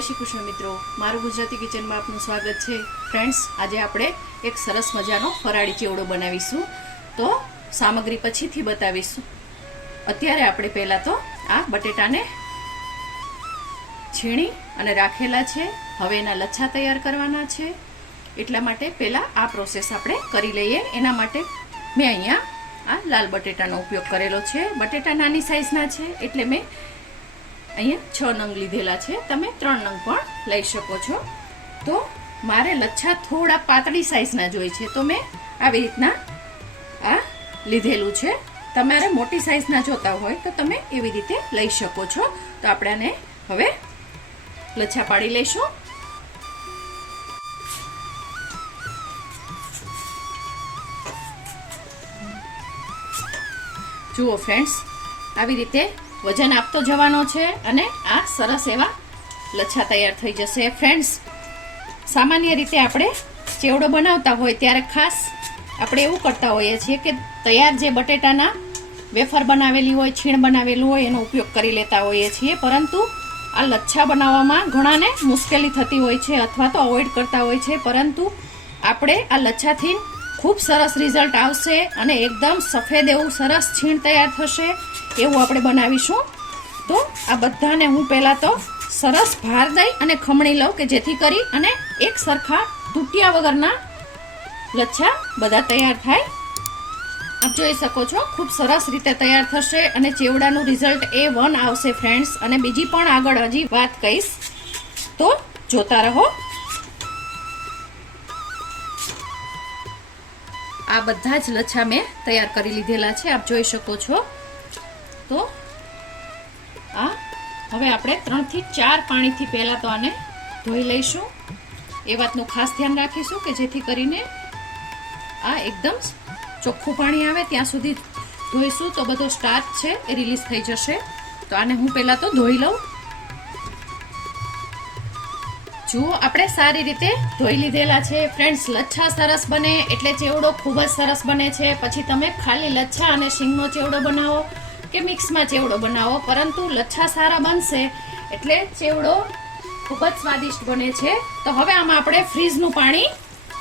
શ્રી કૃષ્ણ મિત્રો. મારું ગુજરાતી કિચનમાં આપનું સ્વાગત છે. ફ્રેન્ડ્સ આજે આપણે એક સરસ મજાનો ફરાળી ચેવડો બનાવીશું. તો સામગ્રી પછીથી બતાવીશું. અત્યારે આપણે પહેલાં તો આ બટેટાને છીણી અને રાખેલા છે. હવે એના લચ્છા તૈયાર કરવાના છે. એટલા માટે પહેલાં આ પ્રોસેસ આપણે કરી લઈએ. એના માટે મેં અહીંયા આ લાલ બટેટાનો ઉપયોગ કરેલો છે. બટેટા નાની સાઇઝના છે, એટલે મેં અહીંયા છ નંગ લીધેલા છે. તમે ત્રણ નંગ પણ લઈ શકો છો. તો મારે લચ્છા થોડા પાતળી સાઇઝના જોઈએ છે. તો મેં આવી રીતના આ લીધેલું છે. તમારે મોટી સાઇઝના જોતા હોય તો તમે એવી રીતે લઈ શકો છો. તો આપણે આને હવે લચ્છા પાડી લઈશું. જુઓ ફ્રેન્ડ્સ આવી રીતે વજન આપતો જવાનો છે અને આ સરસ એવા લચ્છા તૈયાર થઈ જશે. ફ્રેન્ડ્સ સામાન્ય રીતે આપણે ચેવડો બનાવતા હોય ત્યારે ખાસ આપણે એવું કરતા હોઈએ છીએ કે તૈયાર જે બટેટાના વેફર બનાવેલી હોય, છીણ બનાવેલું હોય, એનો ઉપયોગ કરી લેતા હોઈએ છીએ. પરંતુ આ લચ્છા બનાવવામાં ઘણાને મુશ્કેલી થતી હોય છે અથવા તો અવોઇડ કરતા હોય છે. પરંતુ આપણે આ લચ્છાથી ખૂબ સરસ રિઝલ્ટ આવશે અને એકદમ સફેદ એવું સરસ છીણ તૈયાર થશે. એવું આપણે બનાવીશું. તો આ બધાને હું પહેલાં તો સરસ ભાર દઈ અને ખમણી લઉં કે જેથી કરી અને એક સરખા તૂટ્યા વગરના લચ્છા બધા તૈયાર થાય. આપ જોઈ શકો છો, ખૂબ સરસ રીતે તૈયાર થશે અને ચેવડાનું રિઝલ્ટ એ વન આવશે ફ્રેન્ડ્સ. અને બીજી પણ આગળ હજી વાત કહીશ. તો જોતા રહો. આ બધા જ લચ્છા મેં તૈયાર કરી લીધેલા છે, આપ જોઈ શકો છો. તો? આ હવે આપણે ત્રણથી ચાર પાણીથી પહેલાં તો આને ધોઈ લઈશું. એ વાતનું ખાસ ધ્યાન રાખીશું કે જેથી કરીને આ એકદમ ચોખ્ખું પાણી આવે. ત્યાં સુધી ધોઈશું તો બધો સ્ટાર્ચ છે એ રિલીઝ થઈ જશે. તો આને હું પહેલાં તો ધોઈ લઉં. જુઓ, આપણે સારી રીતે ધોઈ લીધેલા છે. ફ્રેન્ડ્સ, લચ્છા સરસ બને. એટલે ચેવડો ખૂબ જ સરસ બને છે. પછી તમે ખાલી લચ્છા અને શીંગનો ચેવડો બનાવો. કે મિક્સમાં ચેવડો બનાવો, પરંતુ લચ્છા સારા બનશે એટલે ચેવડો ખૂબ જ સ્વાદિષ્ટ બને છે. તો હવે આમાં આપણે ફ્રીજનું પાણી,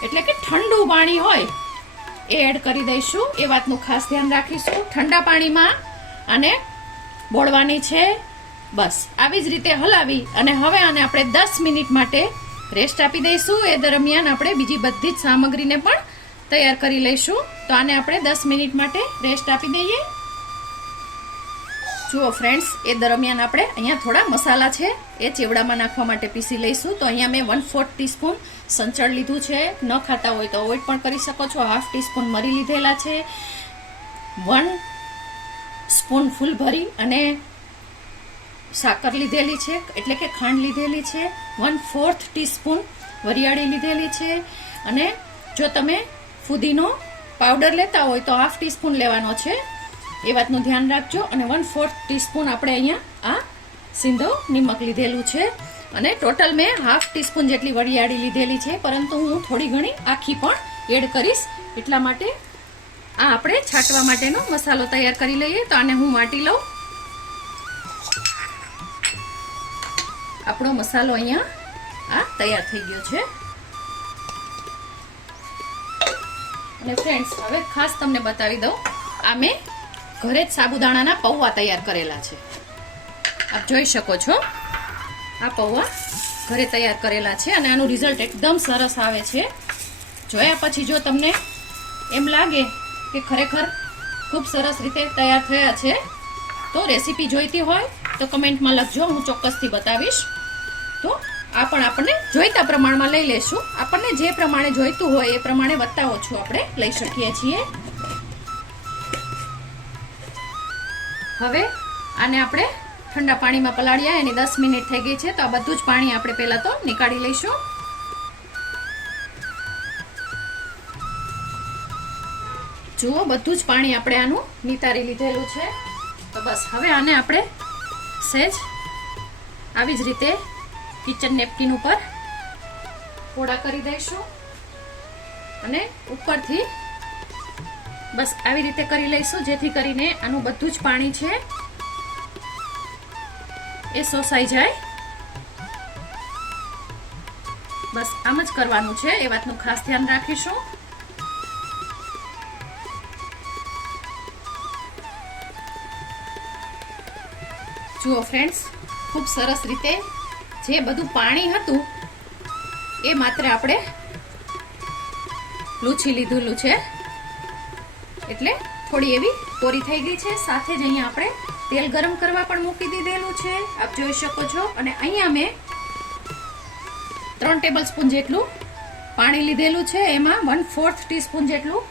એટલે કે ઠંડુ પાણી હોય, એ એડ કરી દઈશું. એ વાતનું ખાસ ધ્યાન રાખીશું. ઠંડા પાણીમાં આને બોળવાની છે. બસ, આવી જ રીતે હલાવી અને હવે આને આપણે દસ મિનિટ માટે રેસ્ટ આપી દઈશું. એ દરમિયાન આપણે બીજી બધી જ સામગ્રીને પણ તૈયાર કરી લઈશું. તો આને આપણે દસ મિનિટ માટે રેસ્ટ આપી દઈએ. જુઓ ફ્રેન્ડ્સ એ દરમિયાન આપણે અહીંયા થોડા મસાલા છે, એ ચેવડામાં નાખવા માટે પીસી લઈશું. તો અહીંયા મેં વન ફોર્થ ટીસ્પૂન સંચળ લીધું છે. ન ખાતા હોય તો અવોઇડ પણ કરી શકો છો. હાફ ટીસ્પૂન મરી લીધેલા છે. વન સ્પૂન ફૂલ ભરી અને સાકર લીધેલી છે, એટલે કે ખાંડ લીધેલી છે. વન ફોર્થ ટીસ્પૂન વરિયાળી લીધેલી છે. અને જો તમે ફુદીનો પાવડર લેતા હોય તો હાફ ટીસ્પૂન લેવાનો છે. એ વાતનું ધ્યાન રાખજો અને વન ફોર્થ ટીસ્પૂન આપણે અહીંયા આ સિંધો નિમક લીધેલું છે. અને ટોટલ મેં હાફ ટીસ્પૂન જેટલી વરિયાળી લીધેલી છે. પરંતુ હું થોડી ઘણી આખી પણ એડ કરીશ. એટલા માટે આ આપણે છાંટવા માટેનો મસાલો તૈયાર કરી લઈએ. તો આને હું વાટી લઉં. આપણો મસાલો અહીંયા આ તૈયાર થઈ ગયો છે. અને ફ્રેન્ડ્સ હવે ખાસ તમને બતાવી દઉં. આ મેં ઘરે જ સાબુદાણાના પૌવા તૈયાર કરેલા છે. આપ જોઈ શકો છો, આ પૌવા ઘરે તૈયાર કરેલા છે અને આનું રિઝલ્ટ એકદમ સરસ આવે છે. જોયા પછી જો તમને એમ લાગે કે ખરેખર ખૂબ સરસ રીતે તૈયાર થયા છે, તો રેસીપી જોઈતી હોય તો કમેન્ટમાં લખજો, હું ચોક્કસથી બતાવીશ. તો આ પણ આપણને જોઈતા પ્રમાણમાં લઈ લેશું. આપણને જે પ્રમાણે જોઈતું હોય એ પ્રમાણે વત્તા ઓછું આપણે લઈ શકીએ છીએ. હવે આને આપણે ઠંડા પાણીમાં પલાળ્યા, એની દસ મિનિટ થઈ ગઈ છે, તો આ બધું જ પાણી આપણે પહેલાં તો નીકાળી લઈશું. જુઓ, બધું જ પાણી આપણે આનું નિતારી લીધેલું છે. તો બસ, હવે આને આપણે સહેજ આવી જ રીતે કિચન નેપકિન ઉપર પોળા કરી દઈશું. અને ઉપરથી બસ આવી રીતે કરી લઈશું, જેથી કરીને આનું બધું જ પાણી છે એ સોસાઈ જાય. બસ આમ જ કરવાનું છે, એ વાતનું ખાસ ધ્યાન રાખીશું. જુઓ ફ્રેન્ડ્સ ખૂબ સરસ રીતે જે બધું પાણી હતું, એ માત્ર આપણે લૂછી લીધેલું છે. એટલે થોડી એવી કોરી થઈ ગઈ છે. સાથે જ અહીંયા આપણે તેલ ગરમ કરવા પણ મૂકી દીધેલું છે. આપ જોઈ શકો છો. અને અહીંયા મેં ત્રણ ટેબલ સ્પૂન જેટલું પાણી લીધેલું છે. એમાં વન ફોર્થ ટીસ્પૂન જેટલું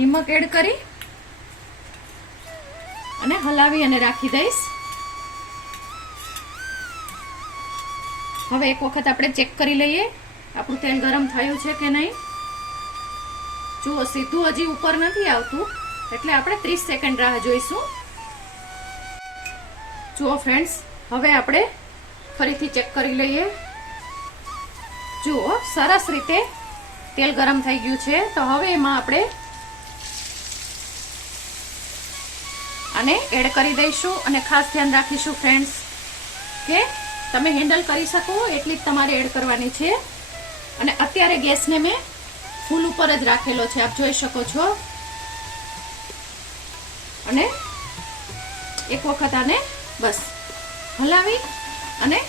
નિમક એડ કરી અને હલાવી અને રાખી દઈશ. હવે એક વખત આપણે ચેક કરી લઈએ આપણું તેલ ગરમ થયું છે કે નહીં. જુઓ, સીધું હજી ઉપર નથી આવતું. એટલે આપણે ત્રીસ સેકન્ડ રાહ જોઈશું. જુઓ ફ્રેન્ડ્સ હવે આપણે ફરીથી ચેક કરી લઈએ. જુઓ, સરસ રીતે તેલ ગરમ થઈ ગયું છે. તો હવે એમાં આપણે આને એડ કરી દઈશું અને ખાસ ધ્યાન રાખીશું ફ્રેન્ડ્સ કે તમે હેન્ડલ કરી શકો એટલી જ તમારે એડ કરવાની છે. અને અત્યારે ગેસને મેં ફૂલ ઉપર જ રાખેલો છે, આપ જોઈ શકો છો. અને એક વખત આને બસ હલાવી અને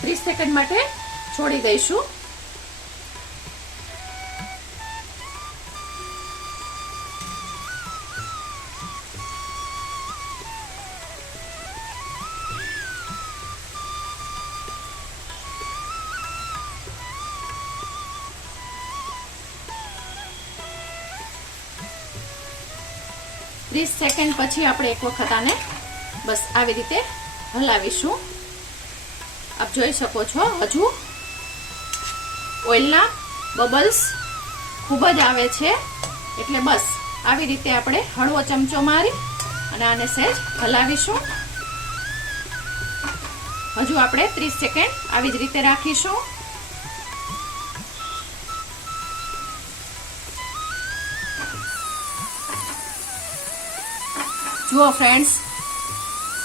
ત્રીસ સેકન્ડ માટે છોડી દઈશું. સેકન્ડ પછી આપણે એક વખત આને બસ આવી રીતે હલાવીશું. આપ જોઈ શકો છો, હજુ ઓઇલના બબલ્સ ખૂબ જ આવે છે. એટલે બસ આવી રીતે આપણે હળવો ચમચો મારી અને આને સહેજ હલાવીશું. હજુ આપણે ત્રીસ સેકન્ડ આવી જ રીતે રાખીશું. જુઓ ફ્રેન્ડ્સ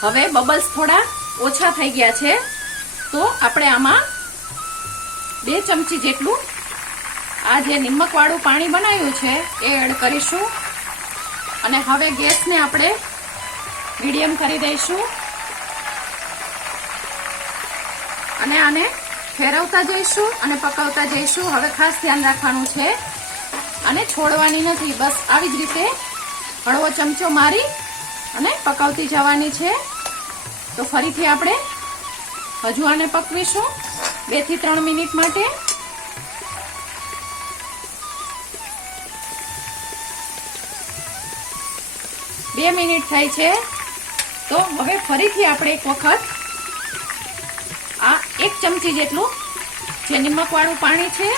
હવે બબલ્સ થોડા ઓછા થઈ ગયા છે, તો આપણે આમાં બે ચમચી જેટલું આ જે નિમકવાળું પાણી બનાવ્યું છે, એ એડ કરીશું. અને હવે ગેસને આપણે મીડિયમ કરી દઈશું. અને આને ફેરવતા જઈશું અને પકાવતા જઈશું. હવે ખાસ ધ્યાન રાખવાનું છે. અને છોડવાની નથી, બસ આવી જ રીતે હળવો ચમચો મારી અને પકાવતી જવાની છે. તો ફરીથી આપણે હજુ આને પકવીશું. બેથી ત્રણ મિનિટ માટે. બે મિનિટ થઈ છે. તો હવે ફરીથી આપણે એક વખત આ એક ચમચી જેટલું જે નિમકવાળું પાણી છે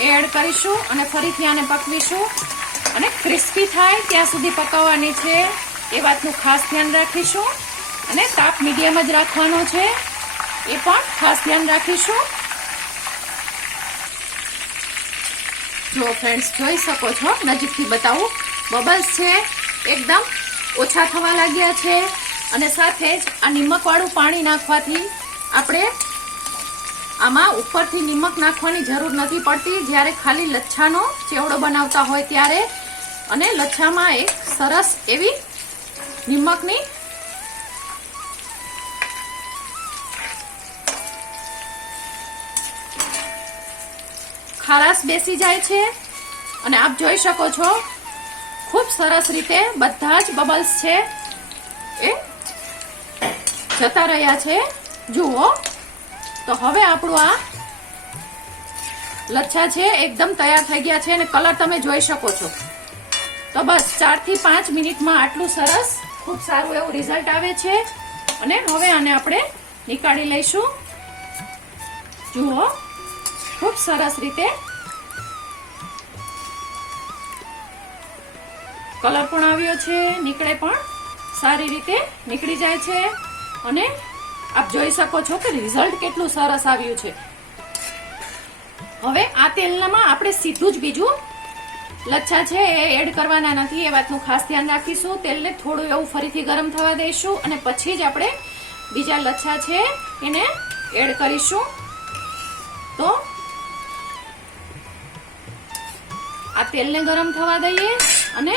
એ એડ કરીશું અને ફરીથી આને પકવીશું. અને ક્રિસ્પી થાય ત્યાં સુધી પકાવવાની છે. એ વાતનું ખાસ ધ્યાન રાખીશું અને તાપ મીડિયમ જ રાખવાનો છે. એ પણ ખાસ ધ્યાન રાખીશું. જો ફ્રેન્ડ્સ જોઈ શકો છો, નજીકથી બતાવું. બબલ્સ છે, એકદમ ઓછા થવા લાગ્યા છે અને સાથે જ આ નિમકવાળું પાણી નાખવાથી આપણે આમાં ઉપરથી નિમક નાખવાની જરૂર નથી પડતી. જ્યારે ખાલી લચ્છાનો ચેવડો બનાવતા હોય ત્યારે. અને લચ્છામાં એક સરસ એવી નિમકની ખારાશ બેસી જાય છે અને આપ જોઈ શકો છો, ખૂબ સરસ રીતે બધા જ બબલ્સ છે. એ જતા રહ્યા છે. જુઓ, તો હવે આપણું આ લચ્છા છે એકદમ તૈયાર થઈ ગયા છે અને કલર તમે જોઈ શકો છો. તો બસ ચારથી પાંચ મિનિટમાં આટલું સરસ ખૂબ સારું એવું રિઝલ્ટ આવે છે. અને હવે આને આપણે નીકાળી લઈશું. જુઓ, ખૂબ સરસ રીતે કલર પણ આવ્યો છે, નીકળે પણ સારી રીતે નીકળી જાય છે. અને આપ જોઈ શકો છો કે રિઝલ્ટ કેટલું સરસ આવ્યું છે. હવે આ તેલમાં આપણે સીધું જ બીજું લચ્છા છે, એ એડ કરવાના નથી, એ વાતનું ખાસ ધ્યાન રાખીશું. તેલને થોડું એવું ફરીથી ગરમ થવા દઈશું અને પછી જ આપણે બીજા લચ્છા છે, એને એડ કરીશું. તો આ તેલને ગરમ થવા દઈએ અને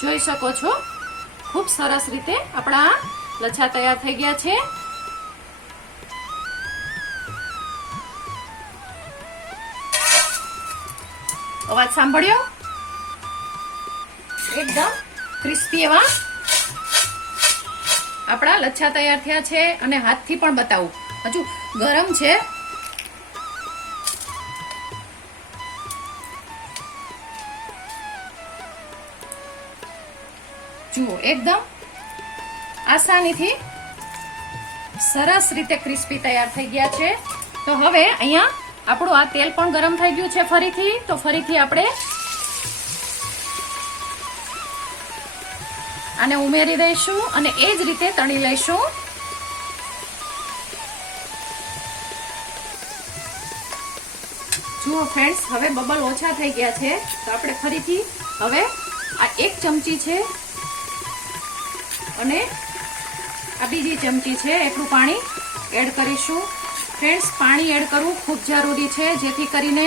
જોઈ શકો છો, ખૂબ સરસ રીતે આપણા લચ્છા તૈયાર થઈ ગયા છે. અવાજ સાંભળ્યો? એકદમ ક્રિસ્પી એવા. આપણા લચ્છા તૈયાર થયા છે અને હાથથી પણ બતાવું. હજુ ગરમ છે. જુઓ, એકદમ આસાનીથી સરસ રીતે ક્રિસ્પી તૈયાર થઈ ગયા છે. તો હવે અહીંયા આપણું આ તેલ પણ ગરમ થઈ ગયું છે ફરીથી. તો ફરીથી આપણે આને ઉમેરી દઈશું અને એ જ રીતે તળી લઈશું. જુઓ ફ્રેન્ડ્સ હવે બબલ ઓછા થઈ ગયા છે. તો આપણે ફરીથી હવે આ એક ચમચી છે અને આ બીજી ચમચી છે. એટલું પાણી એડ કરીશું. ફ્રેન્ડ્સ, પાણી એડ કરવું ખૂબ જરૂરી છે, જેથી કરીને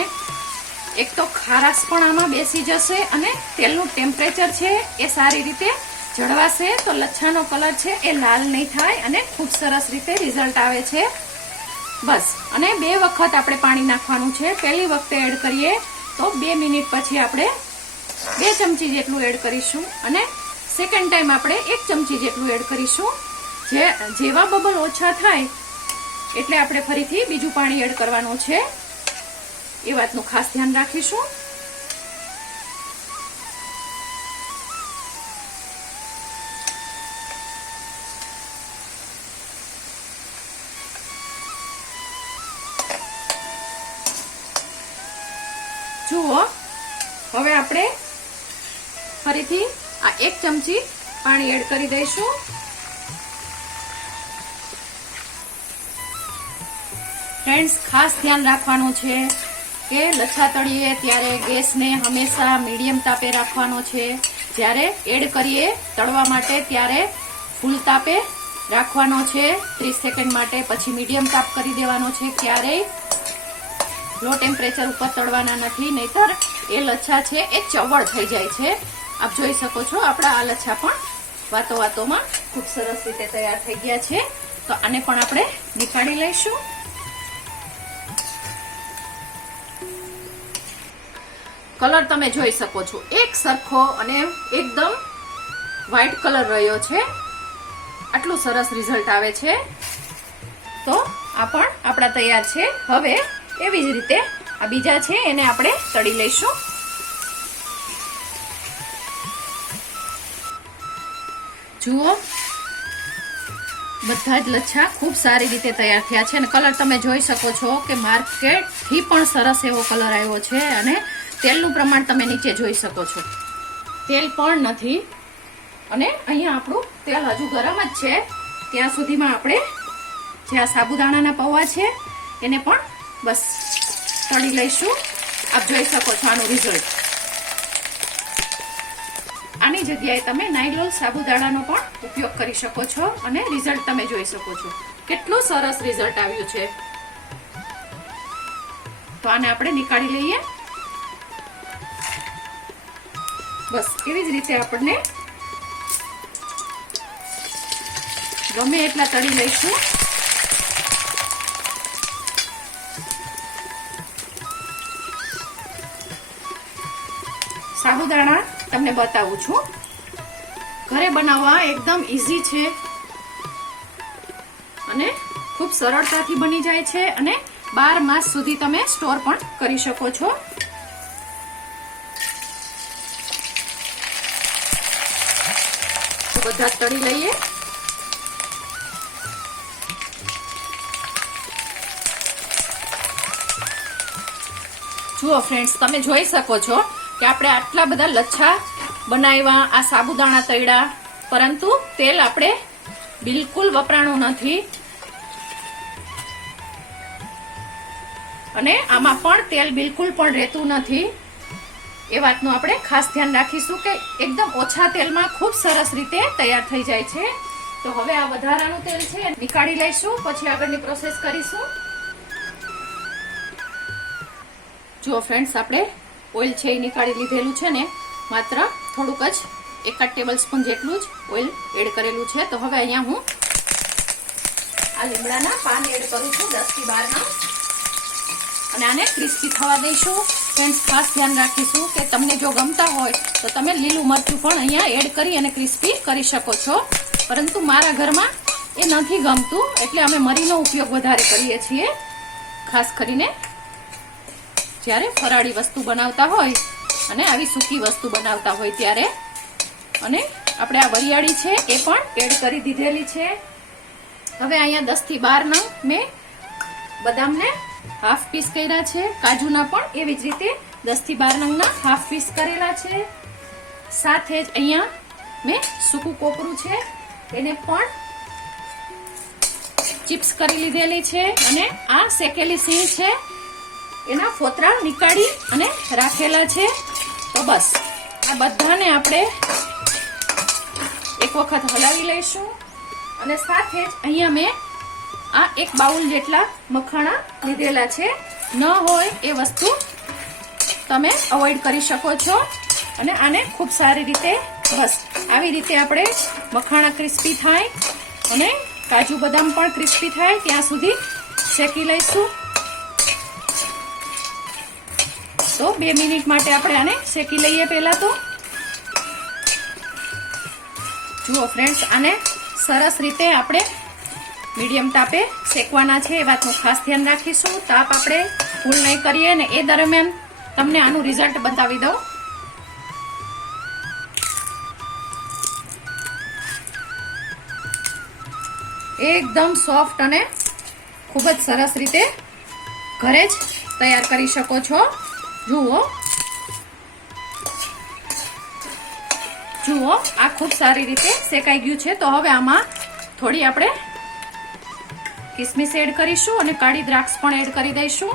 એક તો ખારાશ પણ આમાં બેસી જશે અને તેલનું ટેમ્પરેચર છે એ સારી રીતે જળવાશે. તો લચ્છાનો કલર છે એ લાલ નહીં થાય અને ખૂબ સરસ રીતે રિઝલ્ટ આવે છે. બસ, અને બે વખત આપણે પાણી નાખવાનું છે. પહેલી વખતે એડ કરીએ તો બે મિનિટ પછી આપણે બે ચમચી જેટલું એડ કરીશું અને સેકન્ડ ટાઈમ આપણે એક ચમચી જેટલું એડ કરીશું. જે જેવા બબલ ઓછા થાય એટલે આપણે ફરીથી બીજું પાણી એડ કરવાનું છે. એ વાતનું ખાસ ધ્યાન રાખીશું. જુઓ, હવે આપણે ફરીથી આ એક ચમચી પાણી એડ કરી દઈશું. ફ્રેન્ડ્સ ખાસ ધ્યાન રાખવાનું છે કે લચ્છા તળીએ ત્યારે ગેસને હંમેશા મીડિયમ તાપે રાખવાનો છે. જ્યારે એડ કરીએ તળવા માટે ત્યારે ફૂલ તાપે રાખવાનો છે. ત્રીસ સેકન્ડ માટે પછી મીડિયમ તાપ કરી દેવાનો છે. ક્યારેય લો ટેમ્પરેચર ઉપર તળવાના નથી, નહીતર એ લચ્છા છે, એ ચવળ થઈ જાય છે. આપ જોઈ શકો છો, આપણા આ લચ્છા પણ વાતો વાતોમાં ખૂબ સરસ રીતે તૈયાર થઈ ગયા છે. તો આને પણ આપણે નીકાળી લઈશું. કલર તમે જોઈ શકો છો. એક સરખો અને એકદમ વ્હાઈટ કલર રહ્યો છે. આટલું સરસ રિઝલ્ટ આવે છે. તો આ પણ આપણા તૈયાર છે. હવે એવી જ રીતે આ બીજા છે, એને આપણે તળી લઈશું. જુઓ. બધા જ લચ્છા ખૂબ સારી રીતે તૈયાર થયા છે. અને કલર તમે જોઈ શકો છો કે માર્કેટથી પણ સરસ એવો કલર આવ્યો છે અને તેલનું પ્રમાણ તમે નીચે જોઈ શકો છો. તેલ પણ નથી. અને અહીંયા આપણું તેલ હજુ ગરમ જ છે. ત્યાં સુધીમાં આપણે જે આ સાબુદાણાના પૌવા છે, એને પણ બસ તળી લઈશું. આપ જોઈ શકો છો આનું રિઝલ્ટ આની જગ્યાએ તમે નાઇલોલ સાબુદાણાનો પણ ઉપયોગ કરી શકો છો અને રિઝલ્ટ તમે જોઈ શકો છો. કેટલું સરસ રિઝલ્ટ આવ્યું છે. તો આને આપણે નીકાળી લઈએ. બસ, એવી જ રીતે આપણને ગમે એટલા તળી લઈશું. સાબુદાણા તમને બતાવું છું. ઘરે બનાવવા એકદમ ઇઝી છે. અને ખૂબ સરળતાથી બની જાય છે અને બાર માસ સુધી તમે સ્ટોર પણ કરી શકો છો. બધા તળી લઈએ. જુઓ ફ્રેન્ડ્સ તમે જોઈ શકો છો કે આપણે આટલા બધા લચ્છા બનાવ્યા, આ સાબુદાણા તળ્યા, પરંતુ તેલ આપણે બિલકુલ વપરાણું નથી. અને આમાં પણ તેલ બિલકુલ પણ રહેતું નથી. એ વાતનું આપણે ખાસ ધ્યાન રાખીશું કે એકદમ ઓછા તેલમાં ખૂબ સરસ રીતે તૈયાર થઈ જાય છે. તો હવે આ વધારાનું તેલ છે નીકાળી લઈશું, પછી આગળની પ્રોસેસ કરીશું. જુઓ ફ્રેન્ડ્સ આપણે ઓઇલ છે એ નીકાળી લીધેલું છે ને, માત્ર થોડુંક જ એકાદ ટેબલ સ્પૂન જેટલું જ ઓઇલ એડ કરેલું છે. તો હવે અહીંયા હું આ લીમડાના પાન એડ કરું છું, દસથી બારમાં અને આને ક્રિસ્પી થવા દઈશું. ફ્રેન્ડ્સ ખાસ ધ્યાન રાખીશું કે તમને જો ગમતા હોય તો તમે લીલું મરચું પણ અહીંયા એડ કરી અને ક્રિસ્પી કરી શકો છો. પરંતુ મારા ઘરમાં એ નથી ગમતું, એટલે અમે મરીનો ઉપયોગ વધારે કરીએ છીએ. ખાસ કરીને જ્યારે ફરાળી વસ્તુ બનાવતા હોય અને આવી સૂકી વસ્તુ બનાવતા હોય ત્યારે. અને આપણે આ વરિયાળી છે એ પણ એડ કરી દીધેલી છે. હવે અહીંયા દસથી બાર નંગ મેં બદામને હાફ પીસ કર્યા છે. કાજુના પણ એવી જ રીતે દસથી બાર નંગના હાફ પીસ કરેલા છે. સાથે જ અહીંયા મેં સૂકું કોપરું છે. એને પણ ચિપ્સ કરી લીધેલી છે અને આ શેકેલી સિંહ છે. એના ફોતરા નીકાળી અને રાખેલા છે. તો બસ, આ બધાને આપણે એક વખત હલાવી લઈશું. અને સાથે જ અહીંયા મેં આ એક બાઉલ જેટલા મખાણા લીધેલા છે. ન હોય એ વસ્તુ તમે અવોઇડ કરી શકો છો. અને આને ખૂબ સારી રીતે બસ આવી રીતે આપણે મખાણા ક્રિસ્પી થાય અને કાજુ બદામ પણ ક્રિસ્પી થાય. ત્યાં સુધી શેકી લઈશું. તો બે મિનિટ માટે આપણે આને શેકી લઈએ પહેલાં તો. જુઓ ફ્રેન્ડ્સ આને સરસ રીતે આપણે મીડિયમ તાપે શેકવાના છે, એ વાતનું ખાસ ધ્યાન રાખીશું. તાપ આપણે ભૂલ નહીં કરીએ ને એ દરમિયાન તમને આનું રિઝલ્ટ બતાવી દઉં. એકદમ સોફ્ટ અને ખૂબ જ સરસ રીતે ઘરે જ તૈયાર કરી શકો છો. જુઓ. જુઓ, આ ખૂબ સારી રીતે શેકાઈ ગયું છે. તો હવે આમાં થોડી આપણે કિસમિસ એડ કરીશું અને કાળી દ્રાક્ષ પણ એડ કરી દઈશું.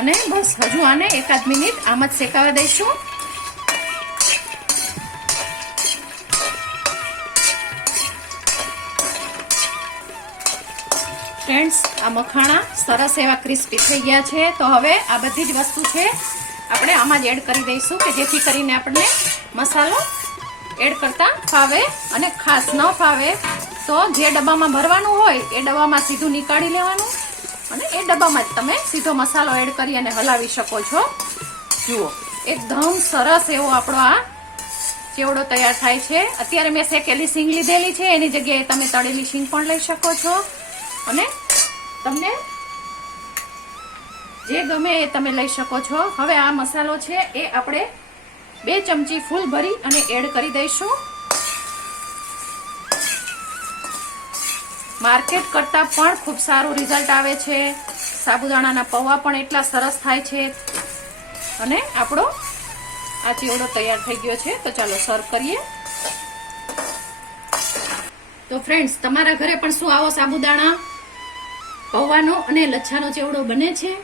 અને બસ, હજુ આને એકાદ મિનિટ આમ જ શેકાવા દઈશું. ફ્રેન્ડ્સ આ મખાણા સરસ એવા ક્રિસ્પી થઈ ગયા છે. તો હવે આ બધી જ વસ્તુ છે, આપણે આમાં જ એડ કરી દઈશું કે જેથી કરીને આપણને મસાલો એડ કરતા ફાવે અને ખાસ ન ફાવે તો જે ડબ્બામાં ભરવાનું હોય એ ડબ્બામાં સીધું નીકાળી લેવાનું અને એ ડબ્બામાં જ તમે સીધો મસાલો એડ કરી અને હલાવી શકો છો. જુઓ, એકદમ સરસ એવો આપણો આ ચેવડો તૈયાર થાય છે. અત્યારે મેં શેકેલી સિંગ લીધેલી છે, એની જગ્યાએ તમે તળેલી સિંગ પણ લઈ શકો છો. અને તમને જે ગમે એ તમે લઈ શકો છો. હવે આ મસાલો છે, એ આપણે બે ચમચી ફૂલ ભરી અને એડ કરી દઈશું. માર્કેટ કરતાં પણ ખૂબ સારું રિઝલ્ટ આવે છે. સાબુદાણાના પૌવા પણ એટલા સરસ થાય છે. અને આપણો આ ચીવડો તૈયાર થઈ ગયો છે. તો ચાલો સર્વ કરીએ. તો ફ્રેન્ડ્સ તમારા ઘરે પણ શું આવો સાબુદાણા? પૌવાનો અને લચ્છાનો ચેવડો બને છે?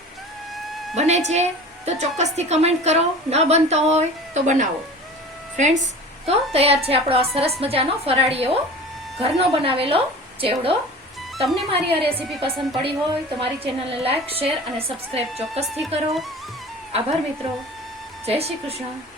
બને છે? તો ચોક્કસથી કમેન્ટ કરો. ન બનતો હોય તો બનાવો. ફ્રેન્ડ્સ તો તૈયાર છે આપણો આ સરસ મજાનો ફરાળી એવો ઘરનો બનાવેલો ચેવડો. તમને મારી આ રેસીપી પસંદ પડી હોય તો મારી ચેનલને લાઈક શેર અને સબસ્ક્રાઇબ ચોક્કસથી કરો. આભાર મિત્રો. જય શ્રી કૃષ્ણ.